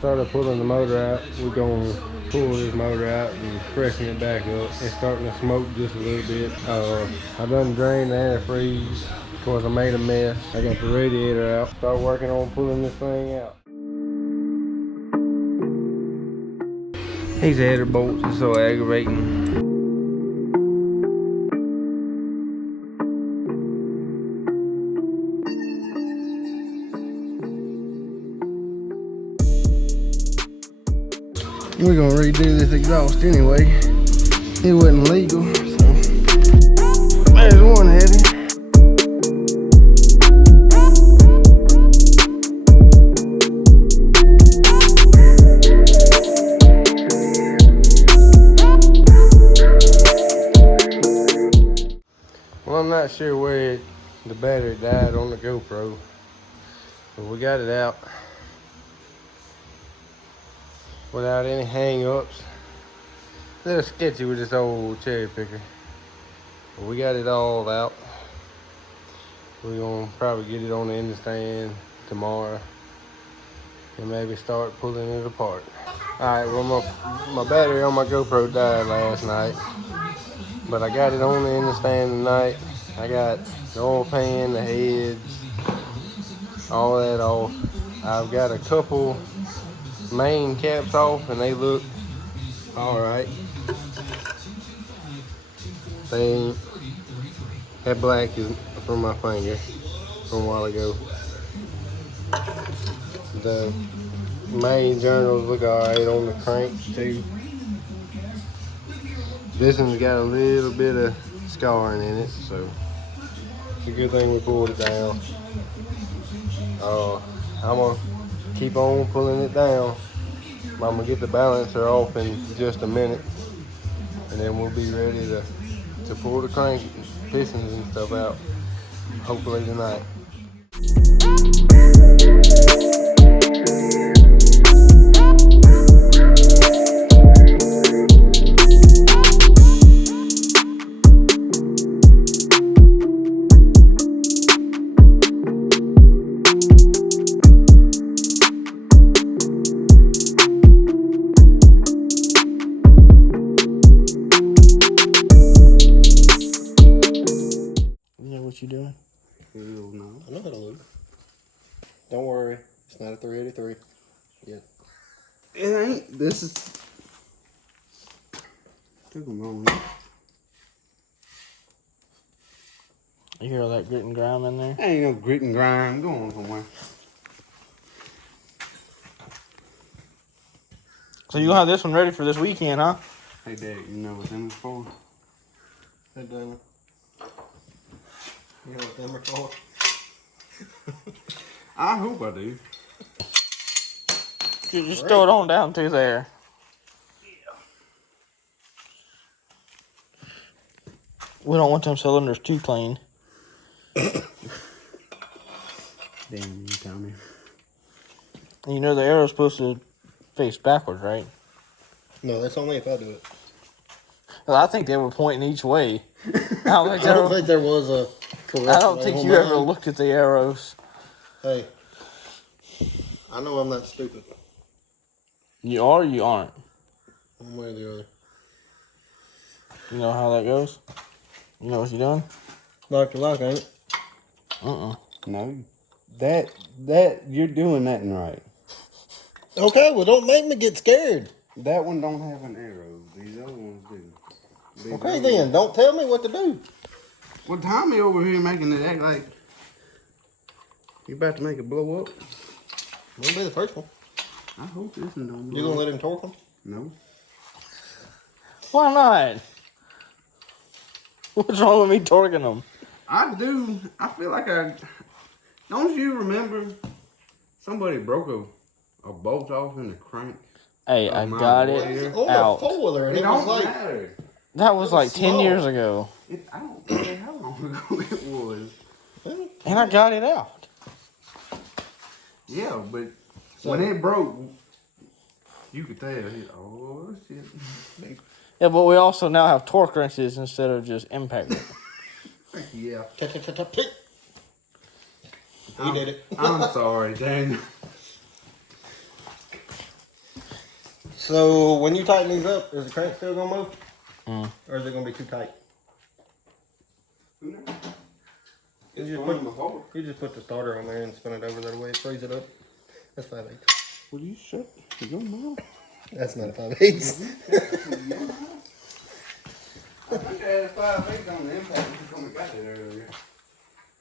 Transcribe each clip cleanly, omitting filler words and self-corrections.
started pulling the motor out. We're going to pull this motor out and freshen it back up. It's starting to smoke just a little bit. I done drained the antifreeze. Of course, I made a mess. I got the radiator out. Start working on pulling this thing out. These header bolts are so aggravating. We're gonna redo this exhaust anyway. It wasn't legal, so there's one heading. Well, I'm not sure where the battery died on the GoPro, but we got it out without any hang-ups. A little sketchy with this old cherry picker, but we got it all out. We're gonna probably get it on the end stand tomorrow and maybe start pulling it apart. Alright, well my battery on my GoPro died last night, but I got it on the end stand tonight. I got the oil pan, the heads, all that off. I've got a couple main caps off and they look alright. They ain't, that black is from my finger from a while ago. The main journals look alright on the cranks too. This one's got a little bit of scarring in it, so it's a good thing we pulled it down. I'm gonna keep on pulling it down. I'm gonna get the balancer off in just a minute, and then we'll be ready to pull the crank pistons and stuff out, hopefully tonight. What you doing? No. I know how to load. Don't worry, it's not a 383 yet. It ain't. This is. Took a moment. You hear all that grit and grime in there? Ain't no grit and grime. Go on somewhere. So you'll have this one ready for this weekend, huh? Hey, Dad, you know what them is for? Hey, Dana. You know what them are for? I hope I do. You just throw it on down to there. We don't want them cylinders too clean. Damn, you tell me. You know the arrow's supposed to face backwards, right? No, that's only if I do it. Well, I think they were pointing each way. I don't think there was a correct I don't way think on you ever mine. looked at the arrows. Hey, I know I'm not stupid. You are or you aren't? One way or the other. You know how that goes? You know what you're doing? Lock to lock, ain't it? No. That, you're doing that right. Okay, well, don't make me get scared. That one don't have an arrow. These other ones do. Okay, then, don't tell me what to do. Well, Tommy over here making it act like you about to make it blow up. Won't be the first one. I hope this one don't blow You gonna up. let him torque them? No. Why not? What's wrong with me torquing them? I do. I feel like don't you remember somebody broke a bolt off in the crank? Hey, I got it On out. a four-wheeler, and It it was don't like... matter. That was like 10 small. years ago. I don't care how long ago it was. And I got it out. Yeah, but when it broke, you could tell. Oh, shit. Yeah, but we also now have torque wrenches instead of just impact wrenches. Yeah. He did it. I'm sorry, Daniel. So when you tighten these up, is the crank still gonna move? Mm. Or is it gonna be too tight? Who knows? You It's just, fun before. you just put the starter on there and spin it over that way, it frees it up. That's 5/8. Will you shut your mouth? That's not a 5/8. I think they had a 5/8 on the impact. You come and got it earlier.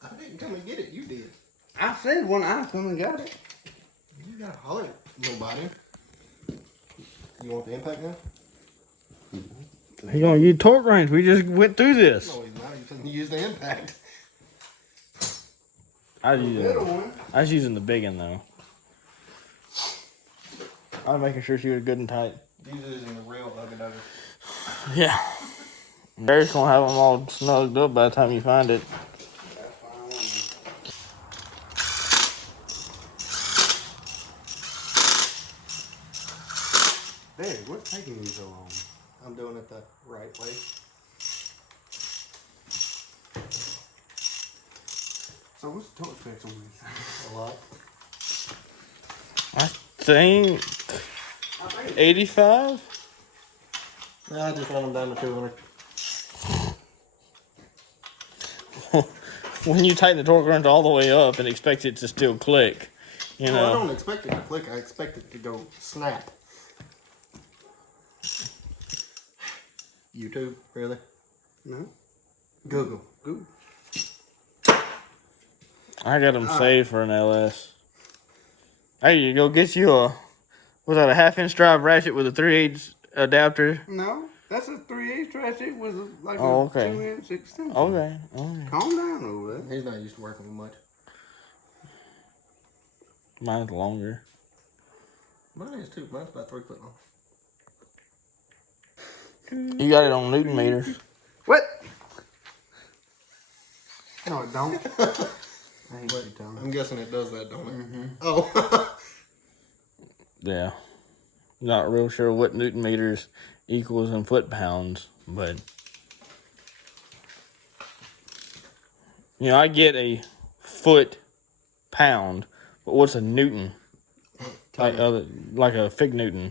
I didn't come and get it, you did. I said when I come and got it. You gotta holler at nobody. You want the impact now? He gonna use torque wrench. We just went through this. No, he's not. He's gonna use the impact. I Little one. was using the big one though. I was making sure she was good and tight. He's using the real Ugga Dugga. Yeah. Barry's gonna have them all snugged up by the time you find it. That's fine. Dad, what's taking you so long? I'm doing it the right way. So what's the torque specs on this? A lot. I think I think 85. No, I just run them down to 200. When you tighten the torque wrench all the way up and expect it to still click, you No, I know. don't expect it to click. I expect it to go snap. YouTube, really? no. Google. Good. I got them saved for an LS. Hey, you go get you a, was that a 1/2 inch drive ratchet with a 3/8 adapter? No, that's a 3/8 ratchet with like Oh, a okay. 2-inch extension. Okay. Calm down over there. He's not used to working with much. Mine's longer. Mine is too. Mine's about 3 foot long. You got it on Newton meters. What? No, it don't. I hate you telling I'm guessing it does that, don't it? Mm-hmm. Oh. Yeah. Not real sure what Newton meters equals in foot pounds, but you know, I get a foot pound, but what's a Newton? Like a fig Newton.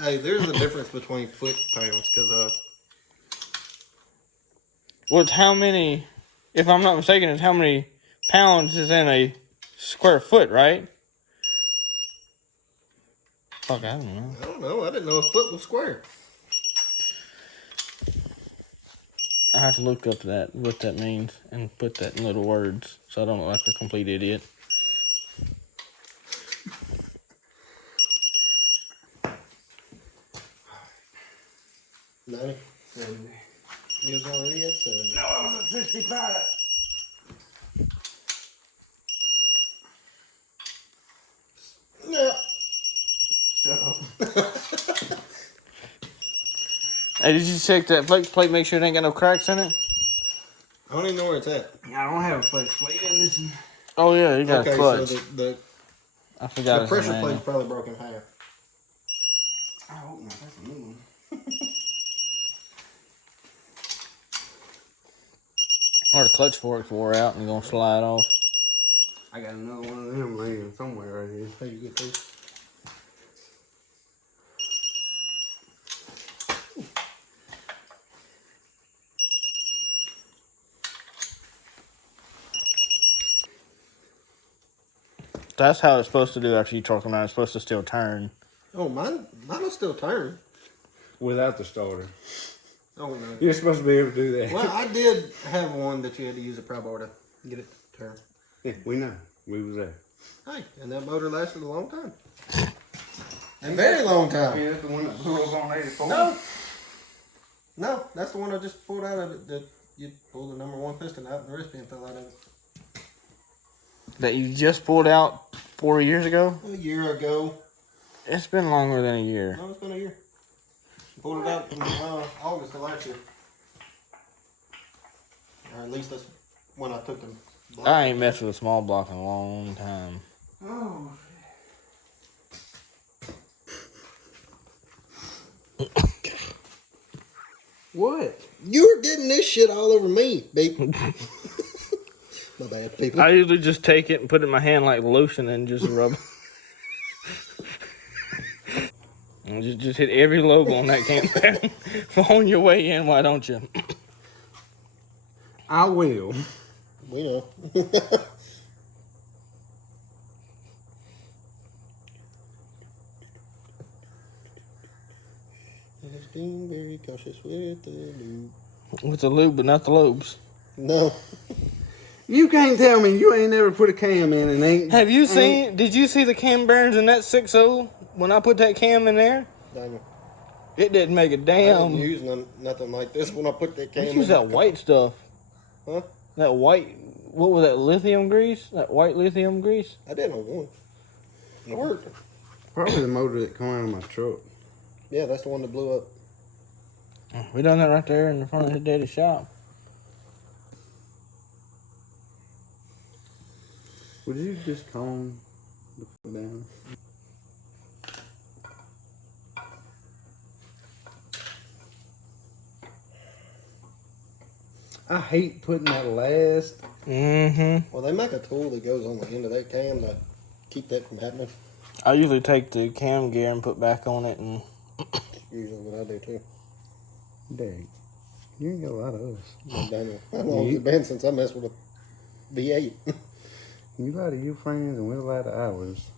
Hey, there's a difference between foot pounds, because What's how many, if I'm not mistaken, it's how many pounds is in a square foot, right? Fuck, I don't know. I don't know. I didn't know a foot was square. I have to look up what that means, and put that in little words, so I don't look like a complete idiot. No. He was already at 70. No, I was at 65. No. Shut up. Hey, did you check that flex plate, make sure it ain't got no cracks in it? I don't even know where it's at. I don't have a flex plate in this. Oh yeah, you got a clutch. so the I forgot it's pressure a manual. plate's probably broken in half. I hope not. That's a new one. Or the clutch forks wore out and gonna slide off. I got another one of them laying somewhere right here. Hey, you get these? That's how it's supposed to do after you torque them out. It's supposed to still turn. Oh, mine will still turn. Without the starter. Oh, no. You're supposed to be able to do that. Well, I did have one that you had to use a pry bar to get it to turn. Yeah, we know. We was there. Hey, and that motor lasted a long time. A very long time. Yeah, that's the one that blew up on 84. No, that's the one I just pulled out of it. That you pulled the number 1 piston out and the wrist pin fell out of it. That you just pulled out 4 years ago? A year ago. It's been longer than a year. No, it's been a year. Pulled it out in August of last year. Or at least that's when I took them. I ain't messed with a small block in a long time. Oh. What? You're getting this shit all over me, baby. My bad, people. I usually just take it and put it in my hand like lotion and just rub. Just hit every lobe on that camper on your way in. Why don't you? I will. We know. Being very cautious with the lube. With the lube, but not the lobes. No. You can't tell me you ain't never put a cam in and ain't. Have you seen? Did you see the cam bearings in that 6.0 when I put that cam in there? Daniel. It didn't make a I damn. didn't use nothing like this when I put that cam Let's in. use that white stuff. Huh? That white. What was that? Lithium grease? That white lithium grease? I did on one. It worked. Probably the motor that come out of my truck. Yeah, that's the one that blew up. We done that right there in the front of his daddy's shop. Would you just calm the fuck down? I hate putting that last. Mm-hmm. Well, they make a tool that goes on the end of that cam to keep that from happening. I usually take the cam gear and put back on it, and Usually what I do too. Dang, you ain't got a lot of us. But Daniel, how long has it been since I messed with a V8? You lie to your friends and we'll lie to ours.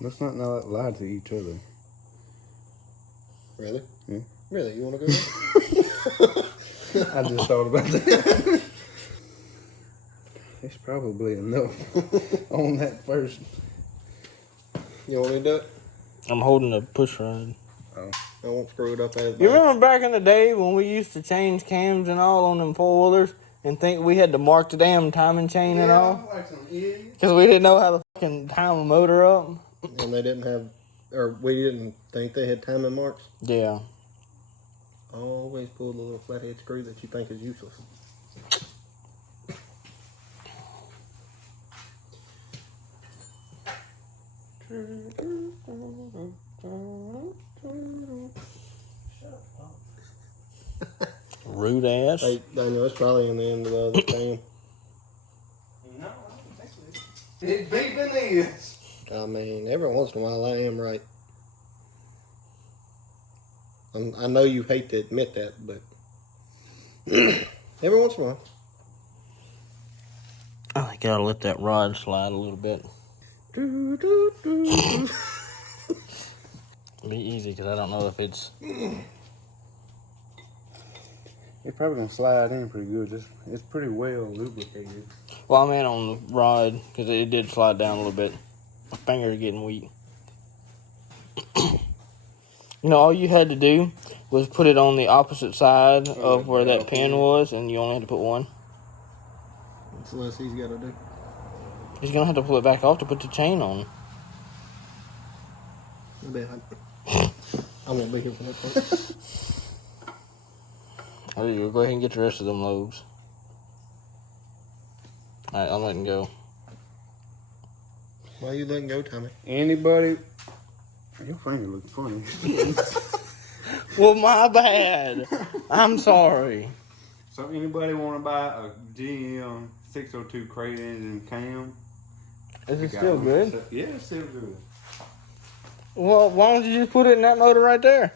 Let's not lie to each other. Really? Yeah. Really? You want to go there? I just thought about that. It's probably enough on that first. You want me to do it? I'm holding a push rod. I won't screw it up as You bad. remember back in the day when we used to change cams and all on them 4-wheelers and think we had to mark the damn timing chain and all? Like some idiot. Because we didn't know how to fucking time a motor up? And they didn't have, or we didn't think they had timing marks. Yeah. Always pull the little flathead screw that you think is useless. Rude ass. Hey, Daniel, it's probably in the end of the cam. No, I don't think so. It's beeping this. I mean, every once in a while I am right. I know you hate to admit that, but every once in a while. I think I gotta let that rod slide a little bit. Be easy, because I don't know if it's... It's probably gonna slide in pretty good. It's pretty well lubricated. Well, I mean on the rod, because it did slide down a little bit. My finger's getting weak. You know, all you had to do was put it on the opposite side of where that pin was, and you only had to put one. That's the less he's got to do. He's going to have to pull it back off to put the chain on. I bet I won't be here for that part. There you go. Go ahead and get the rest of them lobes. All right, I'm letting go. Why are you letting go, Tommy? Anybody? Your finger looks funny. Well, my bad. I'm sorry. So anybody want to buy a GM 602 crate engine cam? Is it still good? Yeah, it's still good. Well, why don't you just put it in that motor right there?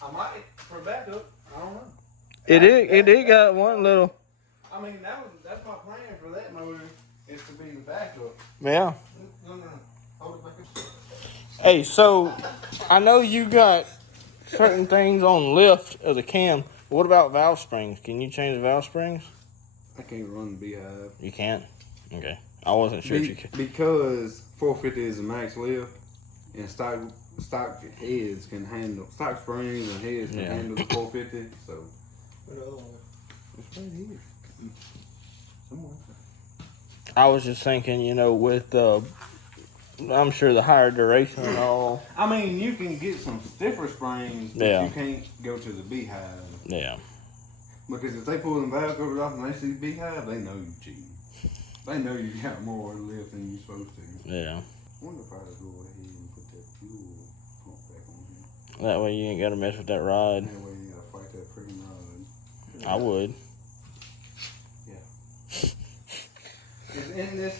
I might for backup. I don't know. It did got one little... I mean, that's my plan for that motor is to be the backup. Yeah. No. Hold it back up. Hey, so I know you got certain things on lift of the cam. What about valve springs? Can you change the valve springs? I can't run the Beehive. You can't? Okay. I wasn't sure if you could. Because 450 is the max lift, and stock heads can handle, stock springs and heads can handle the 450. So it's right here. Somewhere. I was just thinking, you know, with I'm sure the higher duration and all. I mean, you can get some stiffer springs, but you can't go to the Beehive. Yeah. Because if they pull them valve covers off and they see Beehive, they know you cheating. They know you got more lift than you're supposed to. Yeah. I wonder if I just go ahead and put that fuel pump back on here. That way you ain't got to mess with that rod. That way you gotta fight that freaking rod. I would. Yeah. It's in this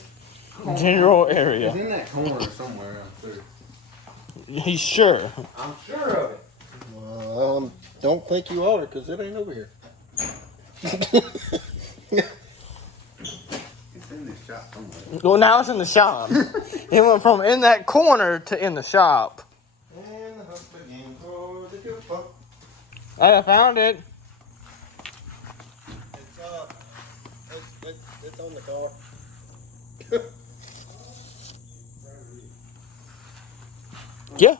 corner. General area. It's in that corner somewhere out there. He's sure. I'm sure of it. Don't think you ought to, because it ain't over here. It's in this shop somewhere. Well, now it's in the shop. It went from in that corner to in the shop. And the hunt begins for the good pump. I found it. It's on the car. Yeah.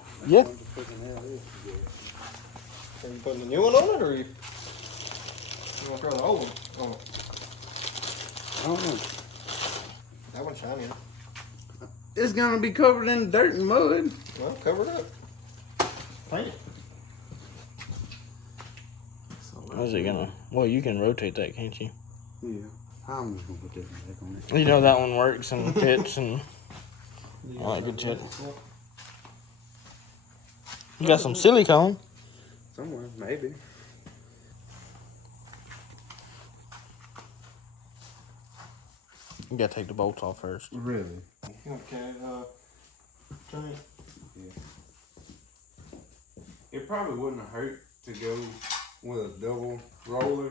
Are you putting the new one on it, or you want to throw the old one on it? I don't know. That one's shiny. It's gonna be covered in dirt and mud. Well, cover it up. Paint it. How's it gonna? Well, you can rotate that, can't you? Yeah. I'm just gonna put this one back on it. You know that one works and fits and all that good shit. You got some silicone. Somewhere, maybe. You gotta take the bolts off first. Really? Okay, turn it. Yeah. It probably wouldn't hurt to go with a double roller.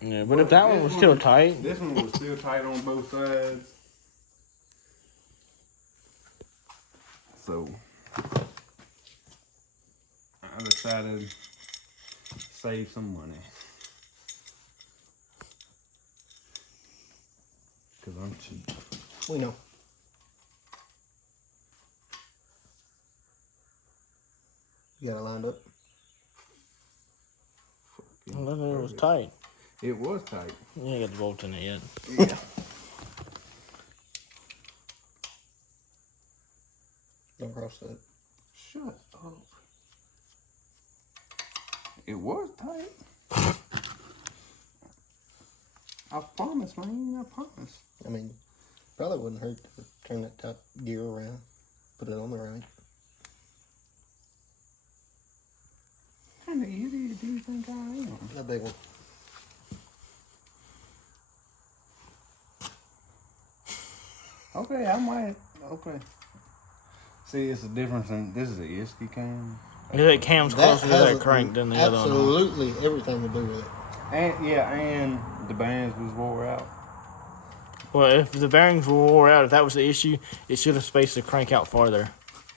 Yeah, but if that one was still tight. This one was still tight on both sides. So I decided to save some money. Cause I'm cheap. We know. You got it lined up? I thought it was tight. It was tight. You ain't got the bolts in it yet. Yeah. Don't cross that. Shut up. It was tight. I promise, man. I promise. I mean, probably wouldn't hurt to turn that top gear around. Put it on the right. What kind of idiot do you think I am? That big one. Okay, I might. Okay. See, it's a difference in this is a Iski cam. Yeah, that cam's closer to that crank than the other one. Absolutely everything to do with it. And yeah, and the bands was wore out. Well, if the bearings were wore out, if that was the issue, it should have spaced the crank out farther.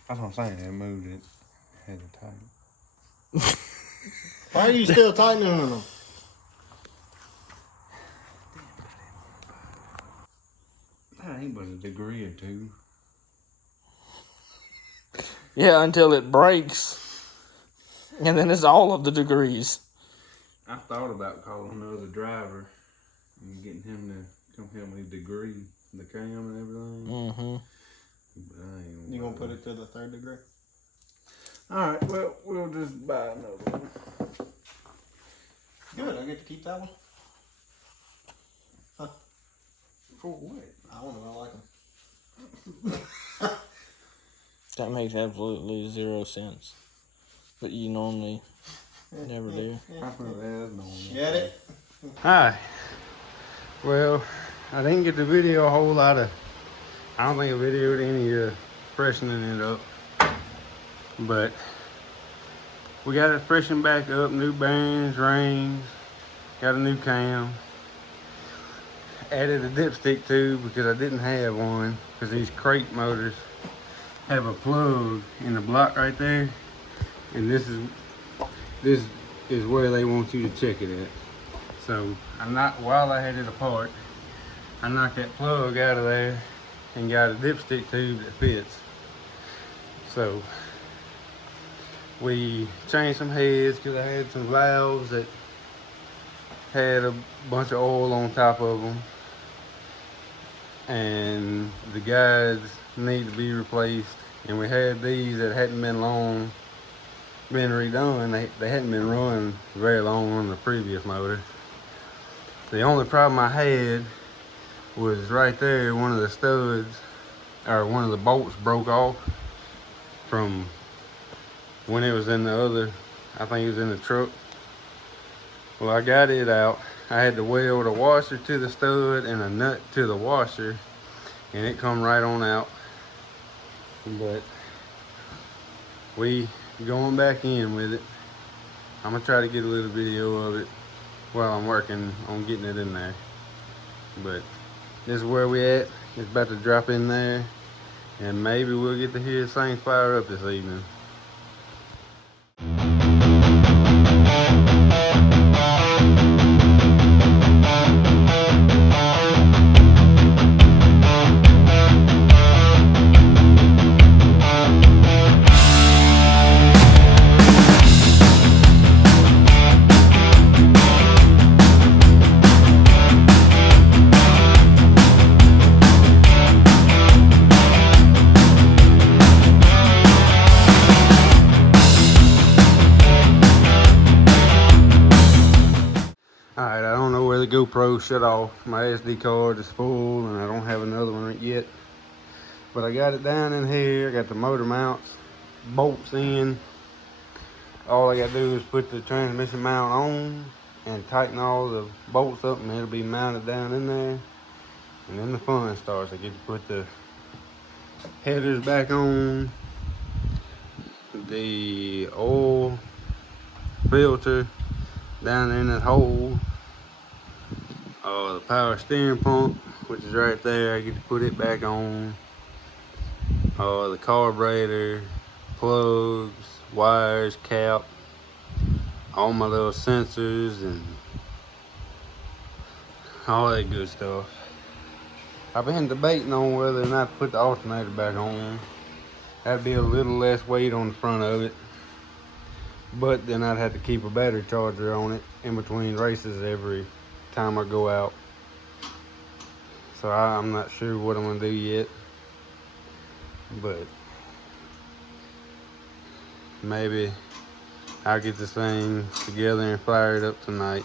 That's what I'm saying. They moved it. Had it tight. Why are you still tightening them? That ain't but a degree or two. Yeah, until it breaks. And then it's all of the degrees. I thought about calling another driver and getting him to come help me degree the cam and everything. Mm-hmm. But I ain't You gonna put it to the 3rd degree? Alright, well, we'll just buy another one. Good, I get to keep that one. Huh? For what? I don't know, I like them. That makes absolutely 0 sense. But you normally never do. Get it? Hi. Well, I didn't get to video a whole lot of. I don't think I videoed any freshening it up. But we got it freshened back up, new bearings, rings, got a new cam. Added a dipstick tube because I didn't have one, because these crate motors have a plug in the block right there, and this is where they want you to check it at. So while I had it apart, I knocked that plug out of there and got a dipstick tube that fits. So we changed some heads because I had some valves that had a bunch of oil on top of them, and the guides need to be replaced. And we had these that hadn't been redone. They hadn't been running very long on the previous motor. The only problem I had was right there, one of the studs, or one of the bolts broke off from when it was in the other, I think it was in the truck. Well, I got it out. I had to weld a washer to the stud and a nut to the washer, and it come right on out. But we going back in with it. I'm gonna try to get a little video of it while I'm working on getting it in there. But this is where we at. It's about to drop in there, and maybe we'll get to hear things fire up this evening. Alright, I don't know where the GoPro shut off. My SD card is full and I don't have another one yet. But I got it down in here. I got the motor mounts, bolts in. All I gotta do is put the transmission mount on and tighten all the bolts up, and it'll be mounted down in there. And then the fun starts. I get to put the headers back on, the oil filter down there in that hole. The power steering pump, which is right there, I get to put it back on. The carburetor, plugs, wires, cap, all my little sensors and all that good stuff. I've been debating on whether or not to put the alternator back on. That'd be a little less weight on the front of it, but then I'd have to keep a battery charger on it in between races every time I go out. So I'm not sure what I'm gonna do yet, but maybe I'll get this thing together and fire it up tonight.